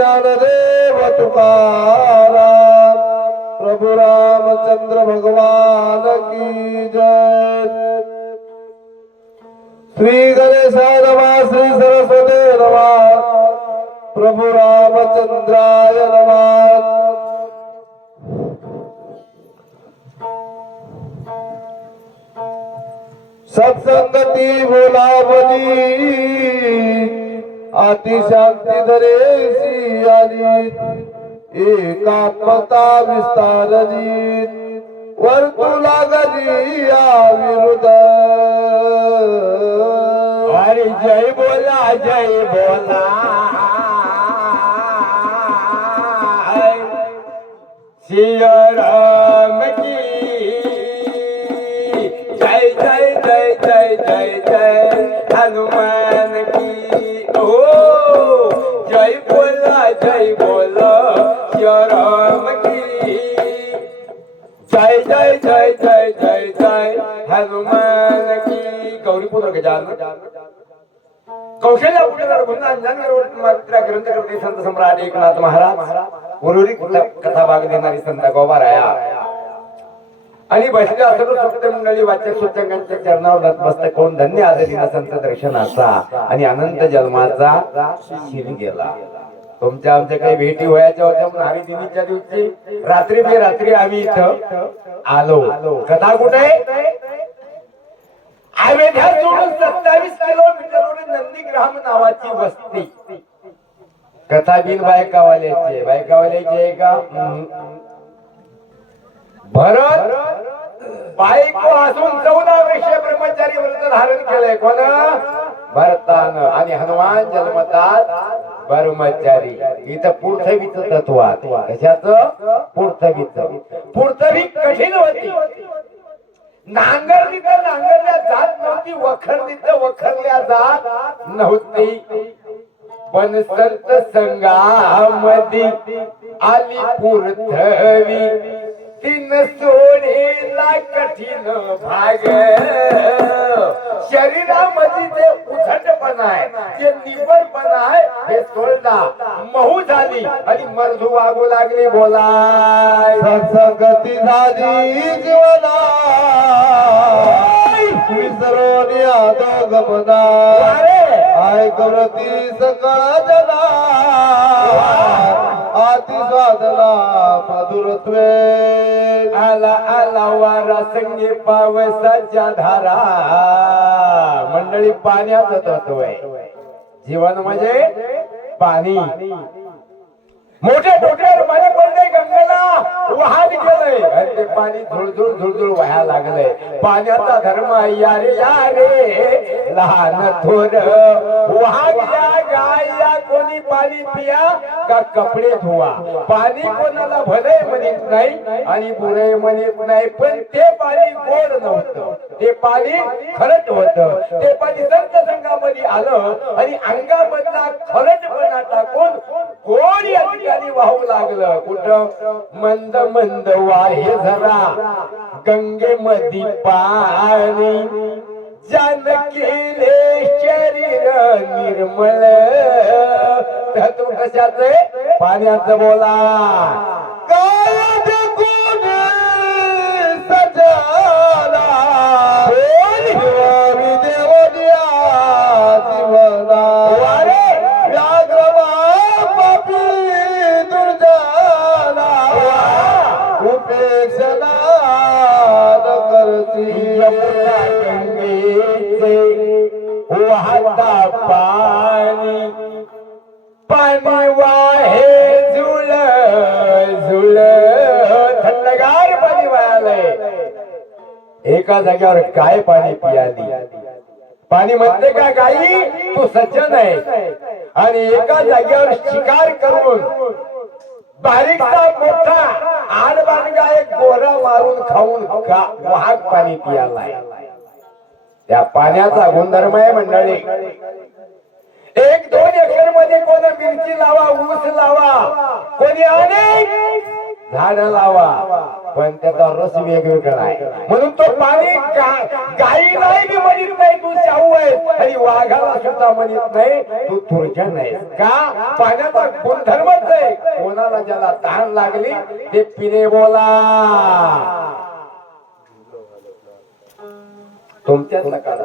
ज्ञानदेव तुकाराम प्रभु रामचंद्र भगवान की जय। श्री गणेशाय नमः श्री सरस्वती नमः। प्रभु रामचंद्राय नमः। सत्संगती बोलावली अति शांती धरेसी आली एकात्मता विस्तारली वर्तुला गली या विरुद्ध अरे जय बोला जय बोला। सिया जय जय जय जय जय जय हनुमान की. गौरीपुत्र गजान कौशल्य पुढे पुन्हा मात्र ग्रंथकर्ते संत सम्राट एकनाथ महाराज. उर्वरित कथा भाग देणारी संत गोबाराया. आणि बसल्या सर्व सुप्त मंडळी वाचक सूचकांच्या चरणावर नतमस्तक कोण धन्य आदरीना संत दर्शनाचा आणि अनंत जन्माचा गेला. तुमच्या आमच्या काही भेटी व्हायच्या होत्या म्हणून हरिदिनीच्या दिवशी रात्री बे रात्री आम्ही इथं आलो. कथा कुठे अयोध्या सोडून सत्तावीस किलोमीटर नंदीग्राम नावाची वस्ती. कथा बिन बायकावाल्याची बायकावाल्याची आहे का? भरत बायको असून चौदा वर्ष ब्रह्मचारी व्रत धारण केलंय. कोण? भरतान. आणि हनुमान जन्मतात ब्रह्मचारी इथं पृथ्वीच तत्व कशाच? पृथ्वीच पृथ्वी कठीण होती. नांगर तिथं नांगरल्या जात नव्हती वखर तिथं वखरल्या जात नव्हती. पण संत संगामध्ये आली पुरथवी तीन सोडेला कठीण भाग. शरीरामध्ये जे उथटपणा आहे जे निबरपणा आहे हे सोडला. महू झाली आणि मर्धू वागू लागले बोलाय. सत्संगती झाली जीवना विसरून याद गमना ऐकवरती सकळ जना आती स्वादना मधुरत्वे. संगे पावसाच्या धारा. मंडळी पाण्याचं तत्व आहे. जीवन म्हणजे पाणी. मोठ्या डोक्यावर पाणी पडलंय गंगेला वाहन गेलंय. आणि ते पाणी झुळझुळ झुळझुळ व्हायला लागलंय. पाण्याचा धर्म या रे या रे. लहान थोर. वाहल्या गायला कोणी पाणी पिया का कपडे धुवा? पाणी कोणाला भले म्हणत नाही आणि बुरे म्हणत नाही पण ते पाणी गोड नव्हतं. ते पाणी खरट होत. ते पाणी संत संघामध्ये आलं आणि अंगामधला खरटपणा टाकून कोण या ठिकाणी वाहू लागलं? कुठं? मंद मंद वाहे झरा गंगेमध्ये पाणी. जानकीले शरीर निर्मळ तत्व कशाच? पाण्याचं बोला. एका जागेवर काय पाणी पियाली. पाणी म्हणते का गाई तू सज्जन आहे. आणि एका जागेवर शिकार करून बारीकचा मोठा आडबाणगा एक गोरा मारून खाऊन महाग पाणी पियाला त्या पाण्याचा गुणधर्म आहे मंडळी. एक दोन एकरमध्ये कोणी मिरची लावा ऊस लावा कोणी अनेक झाड लावा पण त्याचा रस वेगवेगळा आहे. म्हणून तो पाणी गाई नाही मी म्हणत नाही तू शाहू आहे आणि वाघाला सुद्धा म्हणत नाही तू दुर्जन आहे का? पाण्याचा गुणधर्मच आहे. कोणाला ज्याला तहान लागली ते पिणे बोला. तुमच्या काढा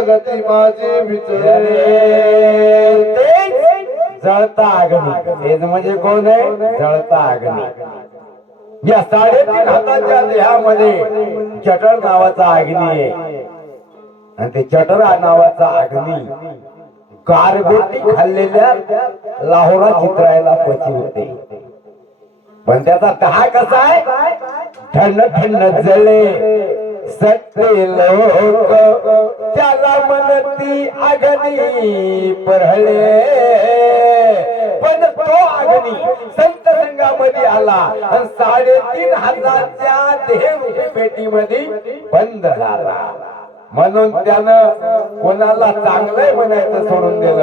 त्रिजगती माझी विचारे जळता अग्नी तेच म्हणजे कोण आहे? जळता अग्नी या साडेतीन हाताच्या देहामध्ये जठर नावाचा अग्नी आहे. आणि ते जठर हा नावाचा अग्नी गारगोटी खाल्लेल्या लाहोरा चित्रायला पची होते. पण त्याचा दहा कसा आहे? थंड थंड जळे सत्ते लोक त्याला म्हणती अग्नी परहळे. पण तो अग्नी संत संघामध्ये आला आणि साडेतीन हजारच्या देह पेटीमध्ये बंद झाला. म्हणून त्यानं कोणाला चांगलंय म्हणायचं सोडून दिलं.